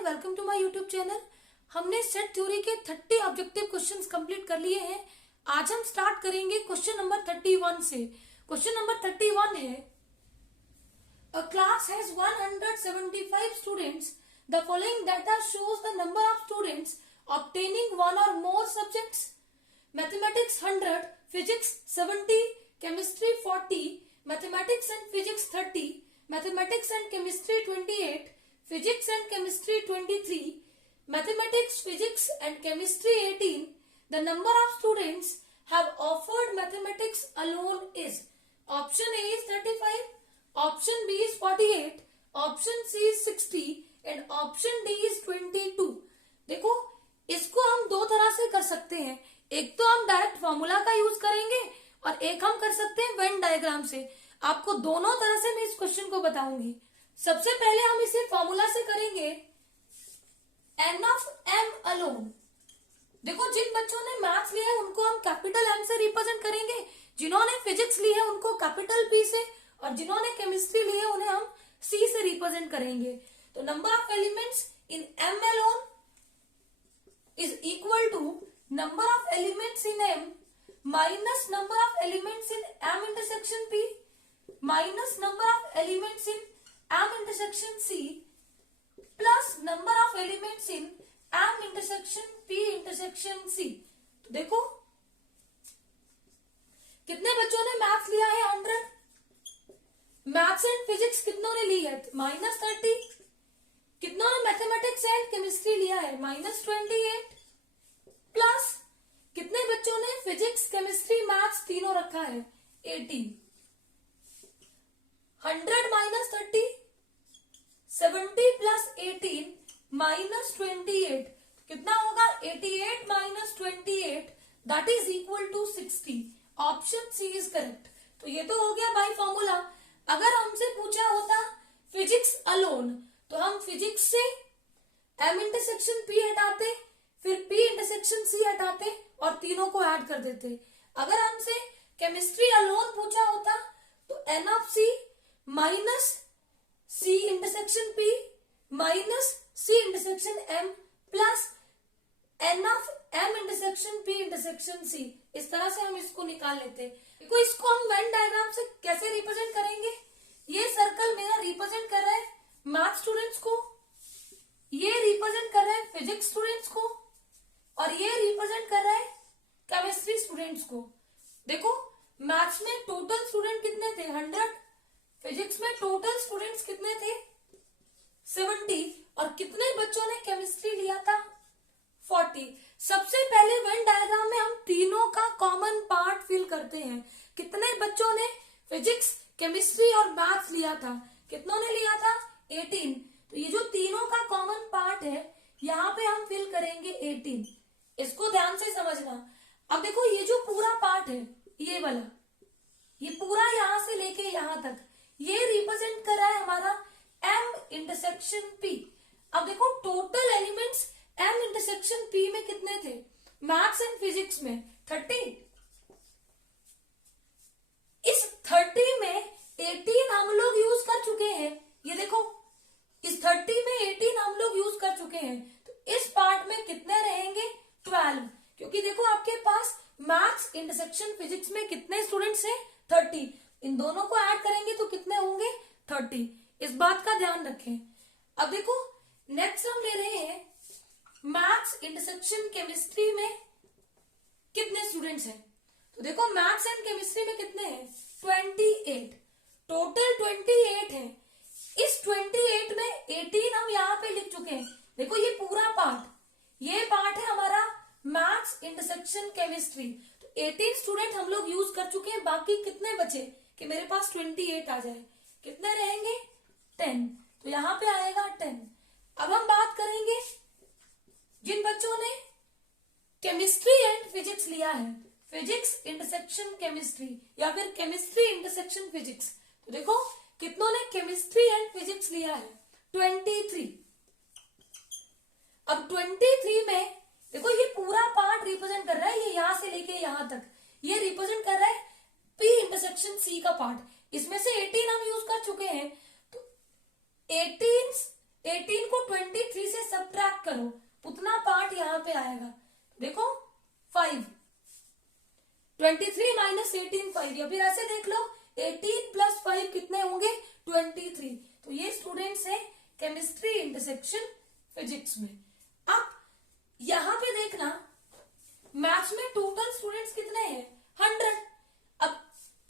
Everyone, welcome to my YouTube channel. हमने set theory के 30 objective questions complete कर लिए हैं। आज हम स्टार्ट करेंगे क्वेश्चन नंबर 31 से। क्वेश्चन नंबर 31 है, a class has 175 students. The following data shows the number of students obtaining one or more subjects. Mathematics 100, physics 70, chemistry 40, mathematics and physics 30, mathematics and chemistry 28, Physics and Chemistry 23, Mathematics, Physics and Chemistry 18. The number of students have offered mathematics alone is option A is 35, option B is 48, option C is 60 and option D is 22. देखो, इसको हम दो तरह से कर सकते हैं। एक तो हम डायरेक्ट फॉर्मूला का यूज करेंगे और एक हम कर सकते हैं वेन डायग्राम से। आपको दोनों तरह से मैं इस क्वेश्चन को बताऊंगी। सबसे पहले हम इसे फॉर्मूला से करेंगे, n ऑफ m अलोन। देखो, जिन बच्चों ने मैथ्स लिया है उनको हम कैपिटल M से रिप्रेजेंट करेंगे, जिन्होंने फिजिक्स ली है उनको कैपिटल P से, और जिन्होंने केमिस्ट्री ली है उन्हें हम C से रिप्रेजेंट करेंगे। तो number of elements in M alone is equal to number of elements in M minus number of elements in M intersection P minus number of elements in M intersection C plus number of elements in M intersection P intersection C। तो देखो, कितने बच्चों ने maths लिया है 100, maths and physics कितनों ने ली है -30, कितनों ने मैथमेटिक्स एंड केमिस्ट्री लिया है -28, प्लस कितने बच्चों ने फिजिक्स केमिस्ट्री मैथ्स तीनों रखा है 18। 100 माइनस 30, 70 प्लस 18 माइनस 28, कितना होगा 88 minus 28 that is equal to 60। Option C is correct. तो ये तो हो गया बाय फॉर्मूला। अगर हमसे पूछा होता फिजिक्स अलोन, तो हम फिजिक्स से एम इंटरसेक्शन पी हटाते, फिर पी इंटरसेक्शन सी हटाते और तीनों को ऐड कर देते। अगर हमसे केमिस्ट्री अलोन पूछा होता तो N of C minus C intersection P minus C intersection M plus N of M intersection P intersection C, इस तरह से हम इसको निकाल लेते। देखो, इसको हम वेन डायग्राम से कैसे रिप्रेजेंट करेंगे। ये सर्कल मेरा रिप्रेजेंट कर रहा है मैथ स्टूडेंट्स को, ये रिप्रेजेंट कर रहा है फिजिक्स स्टूडेंट्स को, और ये रिप्रेजेंट कर रहा है केमिस्ट्री स्टूडेंट्स को। देखो, मैथ्स में टोटल स्टूडेंट कितने थे 100, फिजिक्स में टोटल स्टूडेंट्स कितने थे 70, और कितने बच्चों ने केमिस्ट्री लिया था 40। सबसे पहले वेन डायग्राम में हम तीनों का कॉमन पार्ट फिल करते हैं। कितने बच्चों ने फिजिक्स केमिस्ट्री और मैथ्स लिया था, कितनों ने लिया था 18। तो ये जो तीनों का कॉमन पार्ट है यहाँ पे हम फिल करेंगे 18। इसको ध्यान से समझना। अब देखो, ये जो पूरा पार्ट है ये वाला, ये पूरा यहां से लेके यहां तक, ये रिप्रेजेंट कर रहा है हमारा M इंटरसेक्शन P। अब देखो, total elements M intersection P में कितने थे मैथ्स एंड फिजिक्स में 30। इस 30 में 18 हम लोग यूज कर चुके हैं। ये देखो, इस 30 में 18 हम लोग यूज कर चुके हैं। तो इस पार्ट में कितने रहेंगे 12, क्योंकि देखो आपके पास मैथ्स इंटरसेक्शन फिजिक्स में कितने स्टूडेंट्स हैं 30। इन दोनों को ऐड करेंगे तो कितने होंगे 30। इस बात का ध्यान रखें। अब देखो, नेक्स्ट हम ले रहे हैं मैथ्स इंटरसेक्शन केमिस्ट्री में कितने स्टूडेंट्स हैं। तो देखो, मैथ्स एंड केमिस्ट्री में कितने हैं 28, टोटल 28 है। इस 28 में 18 हम यहाँ पे लिख चुके हैं। देखो, ये पूरा पार्ट, ये पार्ट है हमारा मैथ्स इंटरसेक्शन केमिस्ट्री। 18 स्टूडेंट हम लोग यूज कर चुके हैं। बाकी कितने बचे कि मेरे पास 28 आ जाए, कितने रहेंगे 10। तो यहाँ पे आएगा 10। अब हम बात करेंगे जिन बच्चों ने केमिस्ट्री एंड फिजिक्स लिया है, फिजिक्स इंटरसेक्शन केमिस्ट्री या फिर केमिस्ट्री इंटरसेक्शन फिजिक्स। तो देखो, कितनों ने केमिस्ट्री एंड फिजिक्स लिया है 23। अब 23 में देखो, ये पूरा पार्ट रिप्रेजेंट कर रहा है, ये यहां से लेके यहां तक, ये रिप्रेजेंट कर रहा है P इंटरसेक्शन C का पार्ट। इसमें से 18 हम यूज कर चुके हैं, तो 18 18 को 23 से सब्ट्रैक्ट करो, उतना पार्ट यहाँ पे आएगा। देखो 5, 23 माइनस 18 5, या फिर ऐसे देख लो 18 प्लस 5 कितने होंगे 23। तो ये स्टूडेंट्स है केमिस्ट्री इंटरसेक्शन फिजिक्स में। अब यहां पे देखना मैथ्स में टोटल स्टूडेंट्स कितने हैं 100। अब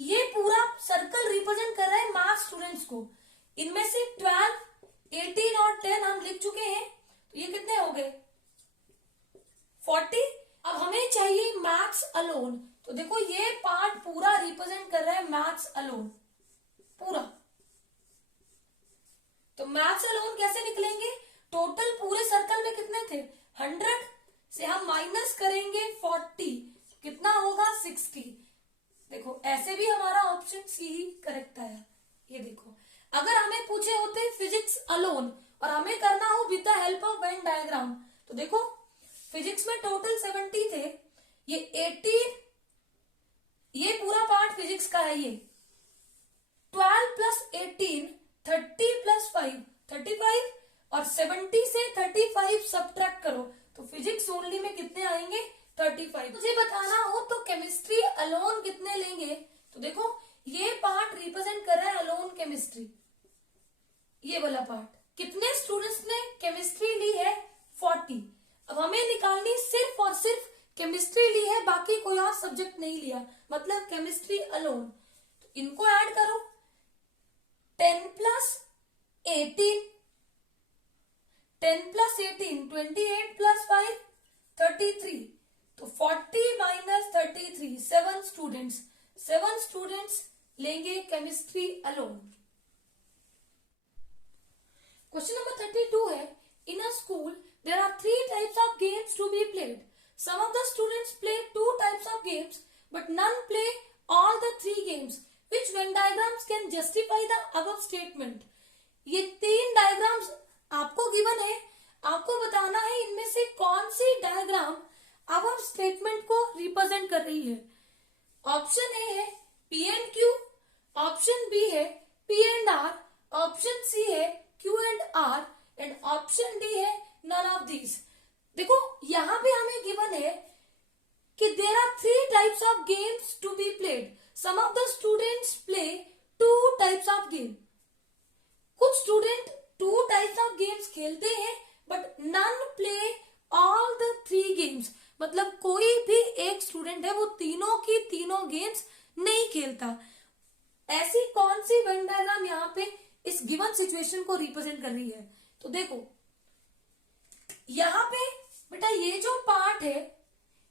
ये पूरा सर्कल रिप्रेजेंट कर रहा है मैथ्स स्टूडेंट्स को। इनमें से 12, 18 और 10 हम लिख चुके हैं, तो ये कितने हो गए 40। अब हमें चाहिए मैथ्स अलोन, तो देखो ये पार्ट पूरा रिप्रेजेंट कर रहा है मैथ्स अलोन पूरा। तो मैथ्स अलोन कैसे निकलेंगे, टोटल पूरे सर्कल में कितने थे 100 से हम माइनस करेंगे 40, कितना होगा 60। देखो ऐसे भी हमारा ऑप्शन सी ही करेक्ट आया। ये देखो अगर हमें पूछे होते फिजिक्स अलोन और हमें करना हो with the help of Venn diagram, तो देखो फिजिक्स में टोटल 70 थे, ये 18, ये पूरा पार्ट फिजिक्स का है, ये 12 प्लस 18 30 प्लस 5 35, और 70 से 35 सब्ट्रैक्ट करो तो फिजिक्स ओनली में कितने आएंगे 35। मुझे बताना हो तो केमिस्ट्री अलोन कितने लेंगे, तो देखो ये पार्ट रिप्रेजेंट कर रहा है अलोन केमिस्ट्री, ये वाला पार्ट। कितने स्टूडेंट्स ने केमिस्ट्री ली है 40। अब हमें निकालनी सिर्फ और सिर्फ केमिस्ट्री ली है, बाकी कोई और सब्जेक्ट नहीं लिया, मतलब केमिस्ट्री अलोन। तो इनको ऐड करो 10 प्लस 18, 10 प्लस 18 28 प्लस 5 33, तो 40 माइनस 33 7 स्टूडेंट्स लेंगे केमिस्ट्री अलोन। क्वेश्चन नंबर 32 है, in a school there are 3 types of games to be played. Some of the students play 2 types of games but none play all the 3 games, which Venn diagrams can justify the above statement. ये 3 diagrams आपको given है, आपको बताना है इनमें से कौन सी डायग्राम अबव स्टेटमेंट को रिप्रेजेंट कर रही है। ऑप्शन ए है P and Q, option B है P and R, option C है Q and R, and option D है नन ऑफ दीज। देखो यहां पे हमें गिवन है कि there are 3 types of games to be played. Some of the students play 2 types of game. कुछ student 2 types of games खेलते हैं but none play all the 3 games, मतलब कोई भी एक स्टूडेंट है वो तीनों की तीनों गेम्स नहीं खेलता। ऐसी कौन सी वेन डायग्राम यहाँ पे इस गिवन सिचुएशन को रिप्रेजेंट कर रही है, तो देखो यहाँ पे बेटा ये जो पार्ट है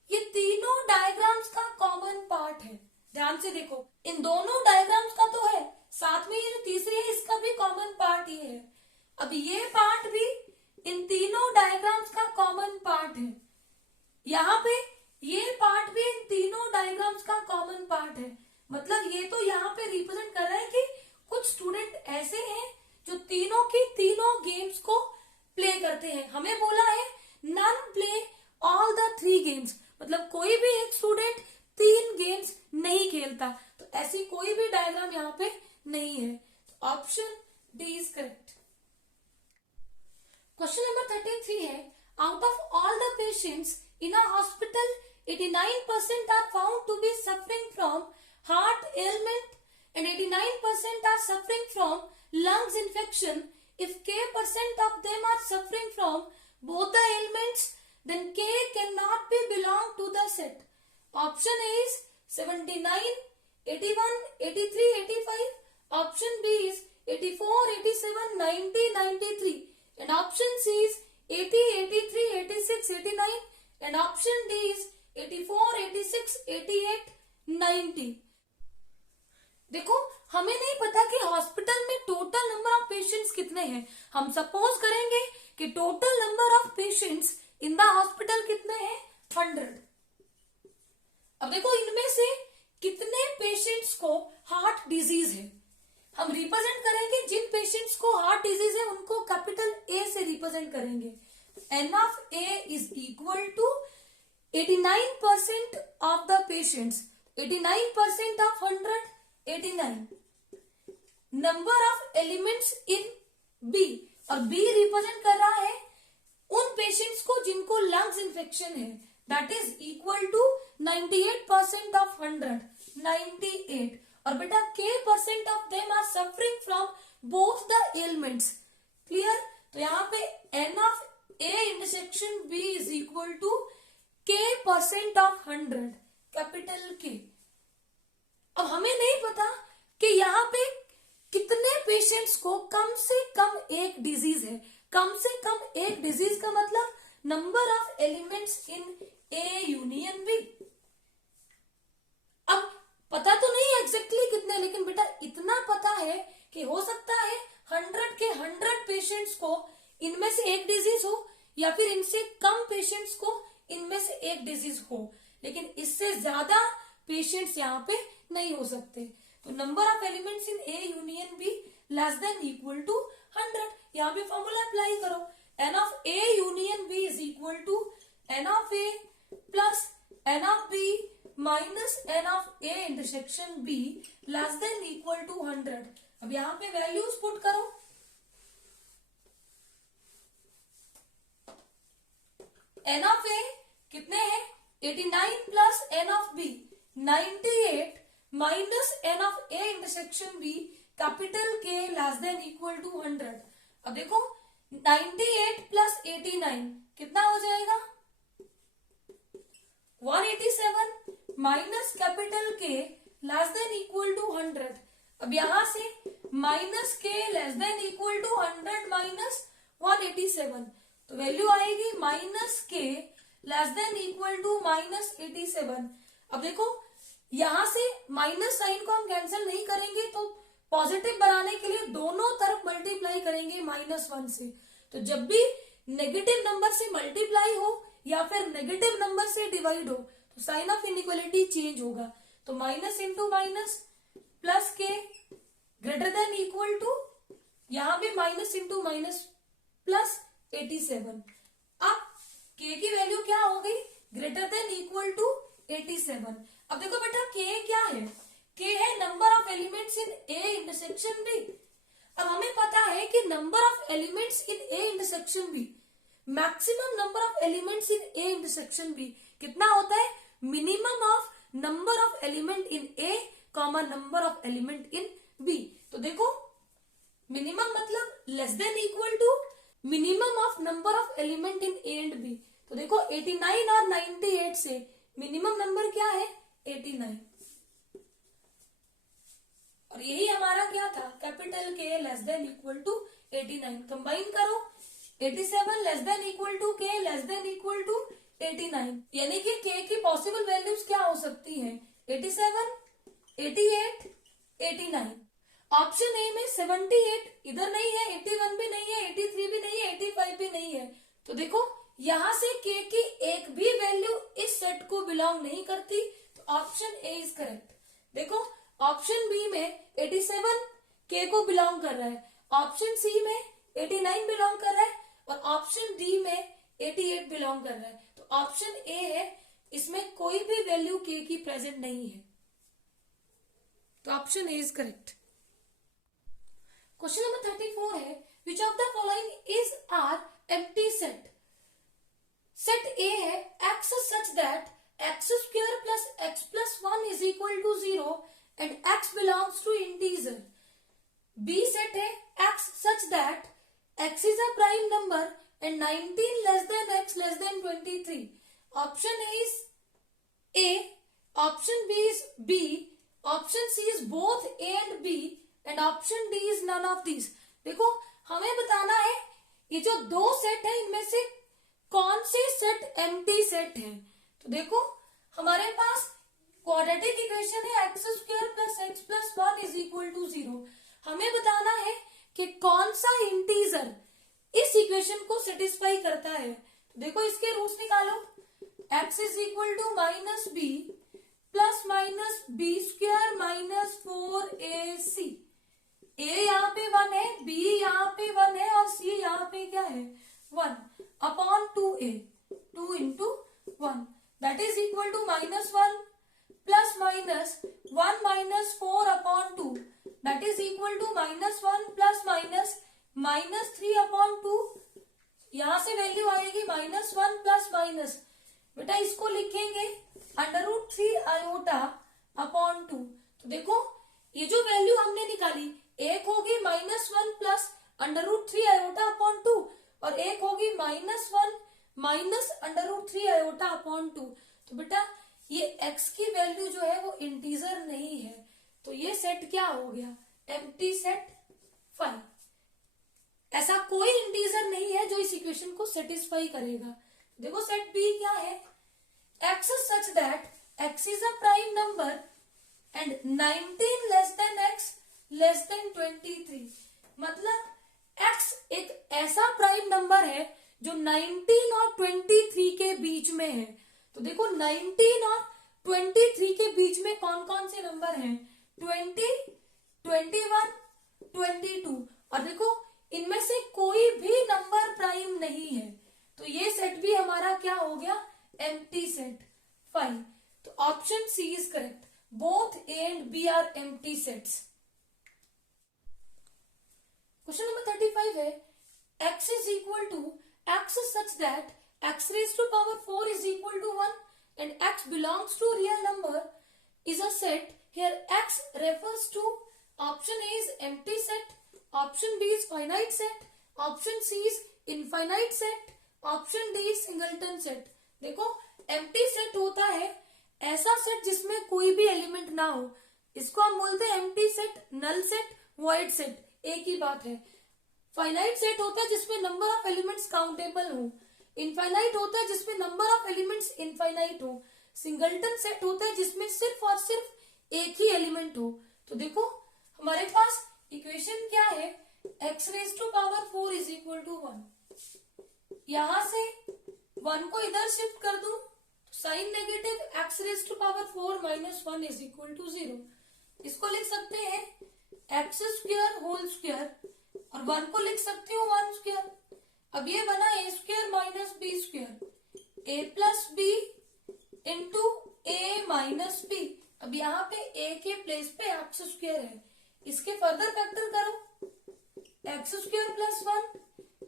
ये तीनों डायग्राम्स का कॉमन पार्ट है। ध्यान से देखो इन दोनों डायग्राम्स का तो है, साथ में ये जो तीसरी है इसका भी कॉमन पार्ट ये है। अब ये पार्ट भी इन तीनों डायग्राम्स का कॉमन पार्ट है, यहाँ पे ये पार्ट भी इन तीनों डायग्राम्स का कॉमन पार्ट है। मतलब ये तो यहाँ पे रिप्रेजेंट कर रहा है कि कुछ स्टूडेंट ऐसे हैं जो तीनों की तीनों गेम्स को प्ले करते हैं। हमें बोला है none play all the 3 games, मतलब कोई भी एक स्टूडेंट 3 गेम्स नहीं खेलता, तो ऐसी कोई भी डायग्राम यहाँ पे नहीं है। तो option D is correct. Question number 33 है, out of all the patients in a hospital 89% are found to be suffering from heart ailment and 89% are suffering from lungs infection. If k% of them are suffering from both the ailments, then k cannot be belong to the set. Option A is 79, 81, 83, 85. Option B is 84, 87, 90, 93. And option C is 80, 83, 86, 89. And option D is 84, 86, 88, 90. देखो हमें नहीं पता कि hospital में total number of patients कितने हैं। हम suppose करेंगे कि total number of patients in the hospital कितने हैं 100। अब देखो इनमें से कितने पेशेंट्स को हार्ट डिजीज है। हम रिप्रेजेंट करेंगे जिन पेशेंट्स को हार्ट डिजीज है उनको कैपिटल ए से रिप्रेजेंट करेंगे। N of A is equal to 89% of the patients. 89% of 100, 89. Number of elements in B. और बी रिप्रेजेंट कर रहा है उन पेशेंट्स को जिनको लंग्स इन्फेक्शन है, that is equal to 98% of 100, 98। और बेटा k percent of them are suffering from both the elements. Clear? तो यहाँ पे n of a intersection b is equal to k percent of 100, capital K। अब हमें नहीं पता कि यहाँ पे कितने पेशेंट्स को कम से कम एक डिजीज है। कम से कम एक डिजीज का मतलब number of elements in A union B. अब पता तो नहीं है एग्जैक्टली कितने, लेकिन बेटा इतना पता है कि हो सकता है 100 के 100 पेशेंट्स को इनमें से एक डिजीज हो, या फिर इनसे कम पेशेंट्स को इनमें से एक डिजीज हो, लेकिन इससे ज्यादा पेशेंट्स यहाँ पे नहीं हो सकते। तो number of elements in A union B less than equal to 100। यहाँ पे फॉर्मूला अप्लाई करो, N of A union B is equal to N of A plus N of B minus N of A intersection B less than equal to 100। अब यहाँ पे values put करो, N of A कितने हैं 89 plus N of B 98 minus N of A intersection B capital K less than equal to 100। अब देखो 98 plus 89 कितना हो जाएगा 187 minus capital K less than equal to 100। अब यहां से minus K less than equal to 100 minus 187, तो value आएगी minus K less than equal to minus 87। अब देखो यहां से माइनस साइन को हम कैंसिल नहीं करेंगे, तो पॉजिटिव बनाने के लिए दोनों तरफ मल्टीप्लाई करेंगे -1 से। तो जब भी नेगेटिव नंबर से मल्टीप्लाई हो या फिर नेगेटिव नंबर से डिवाइड हो तो साइन ऑफ इनइक्वालिटी चेंज होगा। तो माइनस इंटू माइनस प्लस के ग्रेटर देन इक्वल टू, यहां भी माइनस इंटू माइनस प्लस 87। अब k की वैल्यू क्या हो गई ग्रेटर देन इक्वल टू 87। अब देखो बेटा k क्या है, k है number of elements in a intersection b। अब हमें पता है कि number of elements in a intersection b, maximum number of elements in a intersection b कितना होता है, minimum of number of element in a comma number of element in b। तो देखो मिनिमम मतलब less than equal to minimum of number of element in a and b। तो देखो 89 और 98 से मिनिमम नंबर क्या है 89, और यही हमारा क्या था capital K less than equal to 89। Combine करो 87 less than equal to K less than equal to 89, यानी कि के की पॉसिबल वैल्यूज क्या हो सकती हैं 87, 88, 89। ऑप्शन ए में 78 इधर नहीं है, 81 भी नहीं है, 83 भी नहीं है, 85 भी नहीं है। तो देखो यहां से k की एक भी वैल्यू इस सेट को बिलोंग नहीं करती, तो ऑप्शन ए इज करेक्ट। देखो ऑप्शन बी में 87 k को बिलोंग कर रहा है, ऑप्शन सी में 89 बिलोंग कर रहा है, और ऑप्शन डी में 88 बिलोंग कर रहा है। तो ऑप्शन ए है, इसमें कोई भी वैल्यू k की प्रेजेंट नहीं है, तो option A is correct. Question number 34 है, which of the following is are empty set. Set A है x such that x square plus x plus 1 is equal to 0 and x belongs to integer. B set है x such that x is a prime number and 19 less than x less than 23. Option A is A, option B is B, option C is both A and B and option D is none of these. देखो हमें बताना है ये जो दो set है इनमें से कौन से सेट एम्प्टी सेट है। तो देखो हमारे पास क्वाड्रेटिक इक्वेशन है x square plus x plus 1 is equal to 0। हमें बताना है कि कौन सा इंटीजर इस इक्वेशन को सेटिस्फाई करता है। तो देखो इसके रूट्स निकालो, x is equal to minus B plus minus B square minus 4ac। a यहाँ पे 1 है, b यहाँ पे 1 है और c यहाँ पे क्या है 1 upon 2a, 2 into 1 that is equal to -1 plus minus 1 minus 4 upon 2 that is equal to -1 plus minus -3/2, यहां से वैल्यू आएगी -1 प्लस माइनस, बेटा इसको लिखेंगे √3i/2। तो देखो ये जो वैल्यू हमने निकाली, एक होगी -1 प्लस √3i/2 और एक होगी -1 माइनस √3i/2। तो बेटा ये x की वैल्यू जो है वो इंटीजर नहीं है, तो ये सेट क्या हो गया, एम्प्टी सेट 5। ऐसा कोई इंटीजर नहीं है जो इस इक्वेशन को सेटिस्फाई करेगा। देखो सेट बी क्या है, x such that x is a prime number and 19 less than x less than 23। मतलब x एक ऐसा प्राइम नंबर है जो 19 और 23 के बीच में है। तो देखो 19 और 23 के बीच में कौन कौन से नंबर हैं, 20, 21, 22, और देखो इनमें से कोई भी नंबर प्राइम नहीं है, तो ये सेट भी हमारा क्या हो गया, एम्प्टी सेट 5। तो option C is correct, both A and B are empty sets. Question number 35 है, x is equal to x such that x raised to power 4 is equal to 1 and x belongs to real number is a set. Here x refers to option A is empty set, option B is finite set, option C is infinite set, option D is singleton set। देखो empty set होता है ऐसा set जिसमें कोई भी element ना हो, इसको हम बोलते हैं empty set, null set, void set, एक ही बात है। फाइनाइट सेट होता है जिसमें नंबर ऑफ एलिमेंट्स काउंटेबल हो, इनफाइनाइट होता है जिसमें नंबर ऑफ एलिमेंट्स इनफाइनाइट हो, सिंगलटन सेट होता है जिसमें सिर्फ और सिर्फ एक ही एलिमेंट हो। तो देखो हमारे पास इक्वेशन क्या है, x raise to power 4 is equal to 1। यहां से 1 को इधर शिफ्ट कर दूं तो sign negative x raise to power 4 minus 1 is equal to 0। इसको लिख सकते हैं x स्क्वायर होल स्क्वायर, और 1 को लिख सकती हूँ 1 स्क्वायर। अब ये बना a square minus B square, a plus B into A minus B. अब यहाँ पे a के प्लेस पे एक्स स्क्वायर है, इसके फर्दर फैक्टर करो, एक्स स्क्वायर प्लस 1,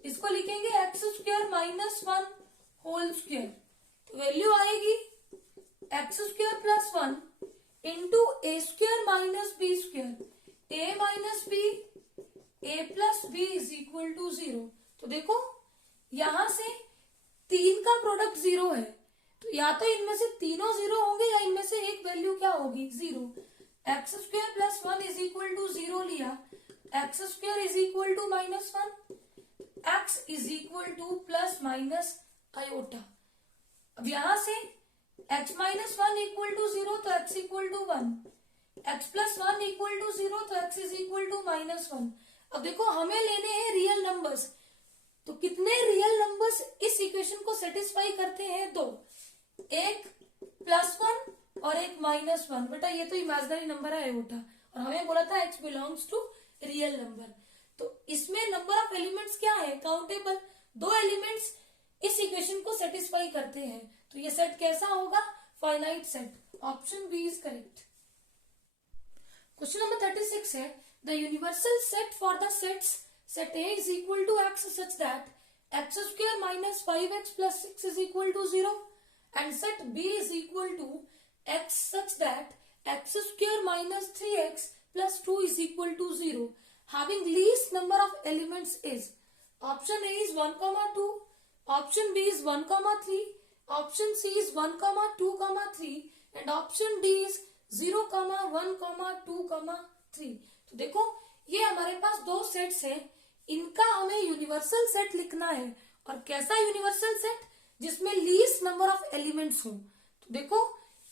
इसको लिखेंगे X square minus 1 whole square. तो वैल्यू आएगी X square plus 1 into A square minus B square, A minus B a plus B is equal to 0। तो देखो यहां से 3 का प्रोडक्ट 0 है, तो या तो इनमें से तीनों 0 होंगे या इनमें से एक वैल्यू क्या होगी, 0। X square plus 1 is equal to 0 लिया, X square is equal to minus 1, x is equal to plus minus iota. अब यहां से x माइनस 1 इक्वल टू 0 तो x equal to 1, x plus 1 equal to 0 तो x is equal to minus 1। अब देखो हमें लेने हैं रियल नंबर्स, तो कितने रियल नंबर्स इस इक्वेशन को सेटिस्फाई करते हैं, 2, एक +1 और एक -1। बेटा ये तो इमेजिनरी नंबर है आयोटा, और हमें बोला था x belongs to real number, तो इसमें नंबर ऑफ एलिमेंट्स क्या है, काउंटेबल। 2 एलिमेंट्स इस इक्वेशन को सेटिस्फाई करते हैं, तो ये सेट कैसा होगा, finite set. Option B is correct. Question number 36 है, the universal set for the sets set A is equal to x such that x square minus 5x plus 6 is equal to 0 and set B is equal to x such that x square minus 3x plus 2 is equal to 0 having least number of elements is option A is 1, 2, option B is 1, 3, option C is 1, 2, 3 and option D is 0, 1, 2, 3। तो देखो ये हमारे पास 2 sets हैं, इनका हमें universal set लिखना है, और कैसा यूनिवर्सल सेट, जिसमें लीस्ट नंबर ऑफ एलिमेंट्स हो। तो देखो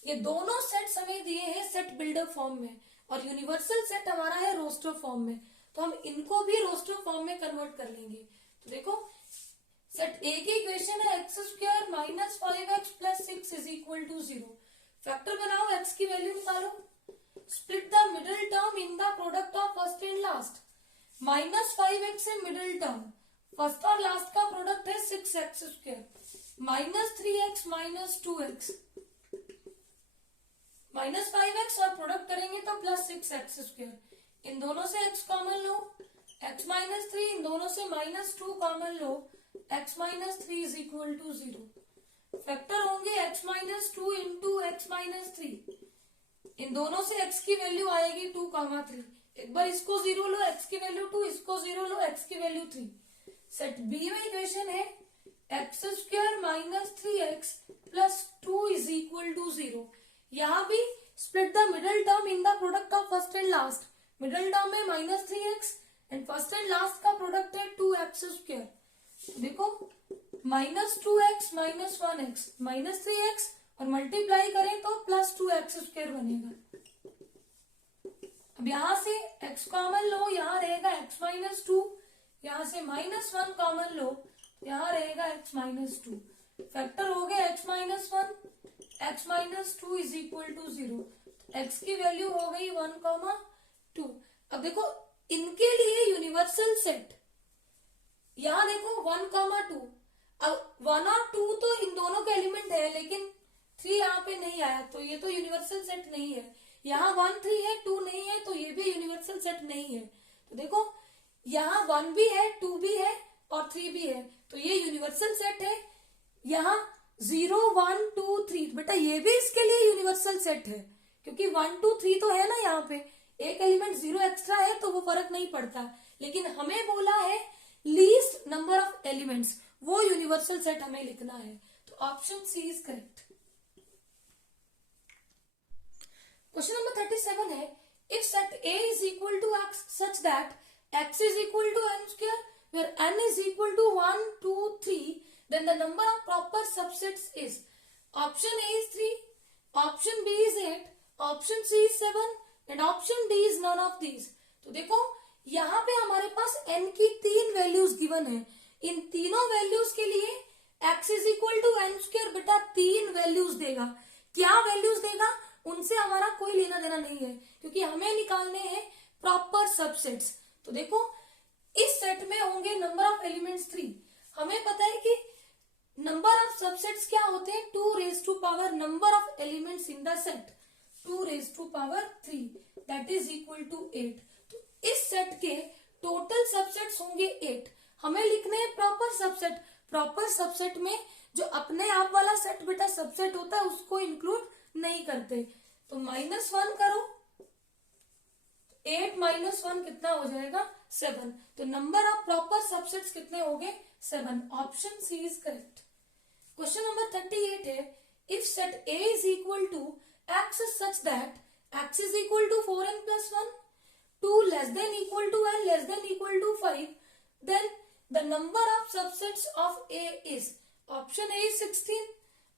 ये दोनों सेट्स हमें दिए हैं सेट बिल्डर फॉर्म में, और यूनिवर्सल सेट हमारा है रोस्टर फॉर्म में, तो हम इनको भी रोस्टर फॉर्म में कन्वर्ट कर लेंगे। तो देखो सेट ए की इक्वेशन है X square minus 5x plus 6 is equal to 0। Factor बनाओ, x की वैल्यू निकालो, split the middle term in the product of first and last। Minus 5x है मिडिल टर्म, फर्स्ट और लास्ट का प्रोडक्ट है 6x square, minus 3x minus 2x, minus 5x और product करेंगे तो प्लस 6x स्क्वायर। इन दोनों से x कॉमन लो, x माइनस थ्री, इन दोनों से -2 कॉमन लो, x minus three is equal to 0। Factor होंगे x minus two into x minus three, इन दोनों से x की वैल्यू आएगी 2,3। एक बार इसको 0 लो, x की वैल्यू 2, इसको 0 लो, x की वैल्यू 3। सेट बी में इक्वेशन है X square minus 3x plus 2 is equal to 0। यहां भी split the middle term in the product of first and last. Middle term में -3x and first and last का product है 2x square. देखो -2x minus 1x minus 3x और multiply करें तो +2x square बनेगा। अब यहां से x कॉमन लो, यहां रहेगा x माइनस 2, यहां से -1 कॉमन लो, यहां रहेगा x माइनस 2। फैक्टर हो गया x minus 1, x minus 2 is equal to 0। x की वैल्यू हो गई 1,2। अब देखो इनके लिए यूनिवर्सल सेट, यहां देखो 1,2। अब 1 और 2 तो इन दोनों के एलिमेंट है, लेकिन 3 यहाँ पे नहीं आया, तो ये तो यूनिवर्सल सेट नहीं है। यहाँ 1 3 है, 2 नहीं है, तो ये भी यूनिवर्सल सेट नहीं है। तो देखो यहाँ 1 भी है, 2 भी है और 3 भी है, तो ये यूनिवर्सल सेट है। यहाँ 0 1 2 3, बेटा ये भी इसके लिए यूनिवर्सल सेट है, क्योंकि 1 2 3 तो है ना, यहाँ पे एक एलिमेंट 0 एक्स्ट्रा है तो वो फर्क नहीं पड़ता। लेकिन हमें बोला है लीस्ट नंबर ऑफ एलिमेंट्स, वो यूनिवर्सल सेट हमें लिखना है। तो option C is correct. Question number 37 है if set A is equal to x such that x is equal to n square where n is equal to 1 2 3 then the number of proper subsets is option A is 3, option B is 8, option C is 7 and option D is none of these। तो देखो यहाँ पे हमारे पास n की 3 values given है। इन तीनों values के लिए x is equal to n square बेटा 3 वैल्यूज देगा। क्या वैल्यूज देगा उनसे हमारा कोई लेना देना नहीं है, क्योंकि हमें निकालने हैं प्रॉपर सबसेट्स। तो देखो इस सेट में होंगे नंबर ऑफ एलिमेंट्स 3। हमें पता है कि नंबर ऑफ सबसेट्स क्या होते हैं, 2 raised to power number of elements in the set 2 raised to power 3 that is equal to 8। तो इस सेट के टोटल सबसेट्स होंगे 8। हमें लिखने हैं प्रॉपर सबसेट। प्रॉपर सबसेट में जो अपने आप वाला सेट बेटा सबसेट होता है उसको इंक्लूड नहीं करते। तो -1 करो, 8 माइनस 1 कितना हो जाएगा 7। तो नंबर ऑफ प्रॉपर सबसेट्स कितने हो गए 7। Option C is correct. Question number 38 है if set A is equal to x such that x is equal to 4n plus 1 2 less than equal to n less than equal to 5 then the number of subsets of A is option A is 16,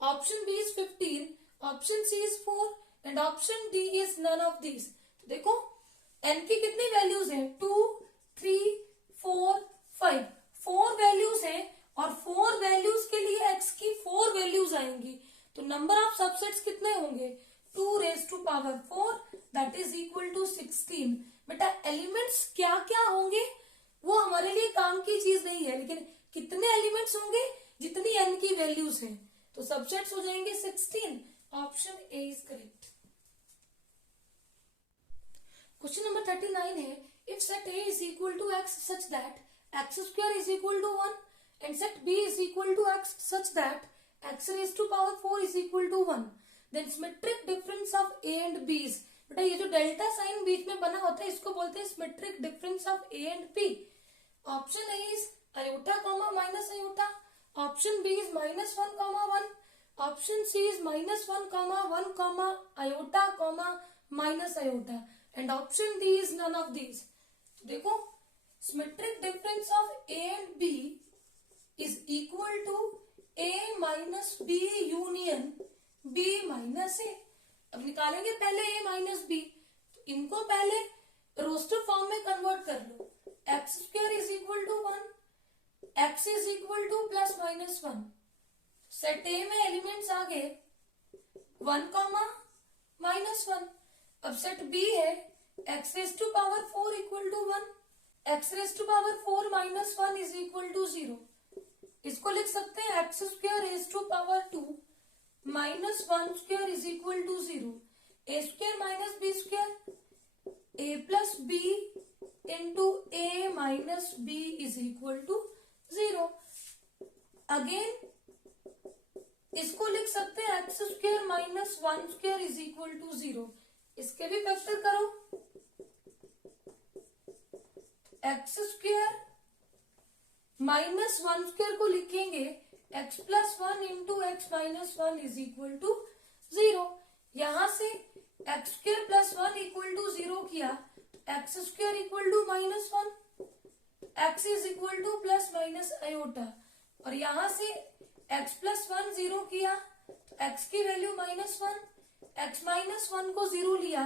option B is 15, option C is 4 and option D is none of this. तो देखो n की कितनी values हैं 2 3 4 5, 4 values हैं और 4 values के लिए x की 4 वैल्यूज आएंगी। तो नंबर ऑफ सबसेट्स कितने होंगे 2 raised to power 4 that is equal to 16। बेटा एलिमेंट्स क्या क्या होंगे वो हमारे लिए काम की चीज नहीं है, लेकिन कितने एलिमेंट्स होंगे जितनी n की वैल्यूज हैं। तो सबसेट्स हो जाएंगे 16। Option A is correct. Question number 39 है if set A is equal to x such that x square is equal to 1 and set B is equal to x such that x raise to power 4 is equal to 1 then symmetric difference of A and B। बेटा ये जो delta sign बीच में बना होता है इसको बोलते हैं symmetric difference of A and B। Option A is iota comma minus iota, option B is -1 comma 1, option C is -1 comma 1 comma iota comma minus iota and option D is none of these. देखो symmetric difference of A and B is equal to A minus B union B minus A। अब निकालेंगे पहले A minus B, इनको पहले roster form में convert कर लो। X square is equal to 1, x is equal to plus minus 1। Set A में elements आ गए 1 कॉमा -1। अब सेट B है x raise to power 4 equal to 1, x raise to power 4 minus 1 is equal to 0। इसको लिख सकते हैं x square raise to power 2 minus 1 square is equal to 0। a square minus B square a plus B into A minus B is equal to 0। Again इसको लिख सकते हैं x square minus 1 square is equal to 0। इसके भी factor करो, X square minus 1 square को लिखेंगे x plus 1 into x minus 1 is equal to 0। यहां से x square plus 1 equal to 0 किया, x square equal to minus 1, x is equal to plus minus iota, और यहां से एक्स प्लस 1 0 किया, x की वैल्यू माइनस 1, एक्स माइनस 1 को 0 लिया,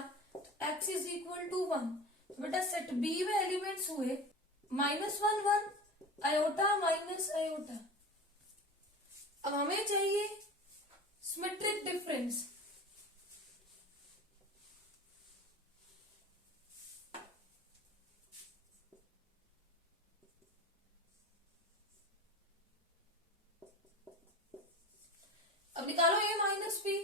एक्स इज इक्वल टू 1। तो बेटा सेट बी में एलिमेंट्स हुए माइनस 1 1, आयोटा माइनस आयोटा। अब हमें चाहिए सिमेट्रिक डिफरेंस। अब निकालो ए माइनस बी।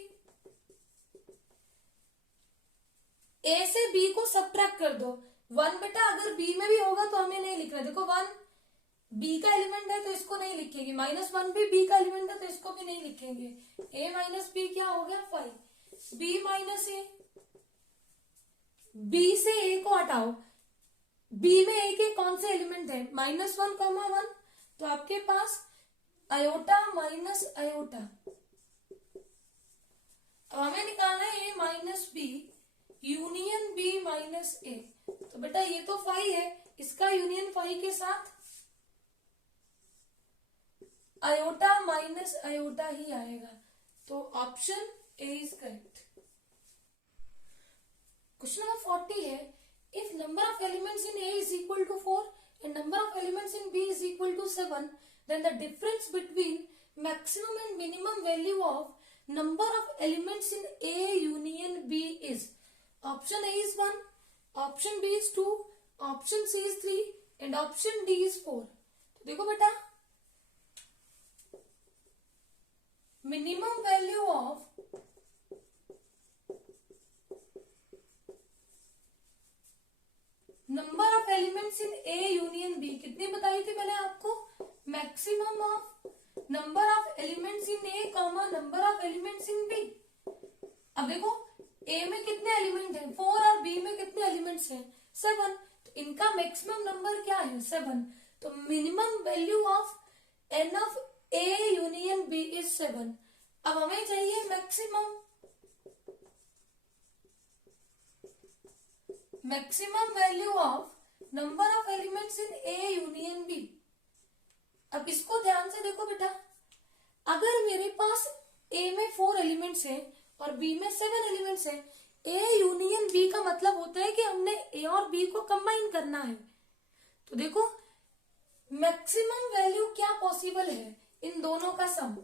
ए से बी को सब्ट्रैक्ट कर दो। 1 बेटा अगर बी में भी होगा तो हमें नहीं लिखना। देखो 1 बी का एलिमेंट है तो इसको नहीं लिखेंगे, -1 भी बी का एलिमेंट है तो इसको भी नहीं लिखेंगे। ए माइनस बी क्या हो गया 5, बी माइनस ए, बी से ए को हटाओ, बी में ए के कौन से एलिमेंट है -1, 1, तो आपके पास आयोटा माइनस आयोटा। अब हमें निकालना है A minus B union B minus A. तो बेटा ये तो 5 है, इसका यूनियन 5 के साथ आयोटा माइनस आयोटा ही आएगा। तो option A is correct. Question number 40 है, if number of elements in A is equal to 4 and number of elements in B is equal to 7, then the difference between maximum and minimum value of number of elements in A union B is, option A is 1, option B is 2, option C is 3 and option D is 4। तो देखो बेटा minimum value of number of elements in A union B कितनी बताई थी मैंने आपको, maximum of number of elements in A comma number of elements in B. अब देखो ए में कितने एलिमेंट हैं 4 और बी में कितने एलिमेंट्स हैं 7, तो इनका मैक्सिमम नंबर क्या है 7। तो minimum value of N of A union B is 7। अब हमें चाहिए maximum value of number of elements in A union B. अब इसको ध्यान से देखो बेटा, अगर मेरे पास ए में 4 एलिमेंट्स हैं और बी में 7 एलिमेंट्स हैं, ए यूनियन बी का मतलब होता है कि हमने ए और बी को कंबाइन करना है। तो देखो मैक्सिमम वैल्यू क्या पॉसिबल है, इन दोनों का सम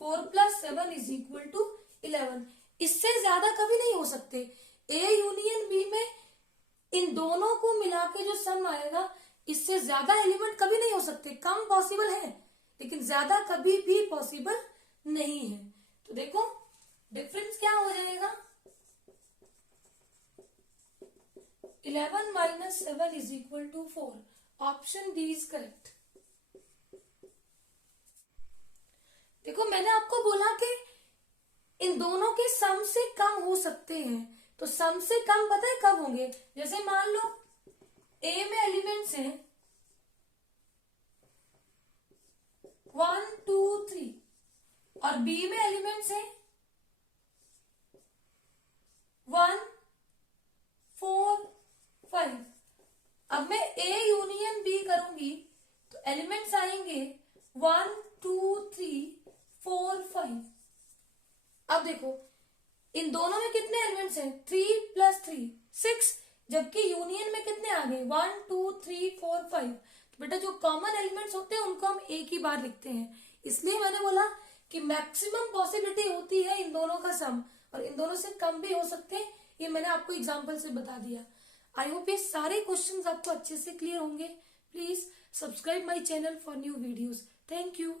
4 + 7 इज इक्वल टू 11। इससे ज्यादा कभी नहीं हो सकते। ए यूनियन बी में इन दोनों को मिला के जो सम आएगा, इससे ज्यादा एलिमेंट कभी नहीं हो सकते। कम पॉसिबल है लेकिन ज्यादा कभी भी पॉसिबल नहीं है। तो देखो डिफरेंस क्या हो जाएगा, 11 - 7 is equal to 4। Option D is correct. देखो मैंने आपको बोला कि इन दोनों के सम से कम हो सकते हैं, तो सम से कम पता है कब होंगे, जैसे मान लो ए में एलिमेंट्स हैं 1 2 3 और बी में एलिमेंट्स हैं 1 4 5। अब मैं ए यूनियन बी करूंगी तो एलिमेंट्स आएंगे 1 2 3 4 5। अब देखो इन दोनों में कितने एलिमेंट्स हैं 3 + 3 6, जबकि यूनियन में कितने आ गए 1 2 3 4 5। तो बेटा जो कॉमन एलिमेंट्स होते हैं उनको हम एक ही बार लिखते हैं। इसलिए मैंने बोला कि मैक्सिमम पॉसिबिलिटी होती है इन दोनों का सम, और इन दोनों से कम भी हो सकते हैं। ये मैंने आपको एग्जाम्पल से बता दिया। आई होप ये सारे क्वेश्चंस आपको अच्छे से क्लियर होंगे। Please subscribe my channel for new videos. Thank you.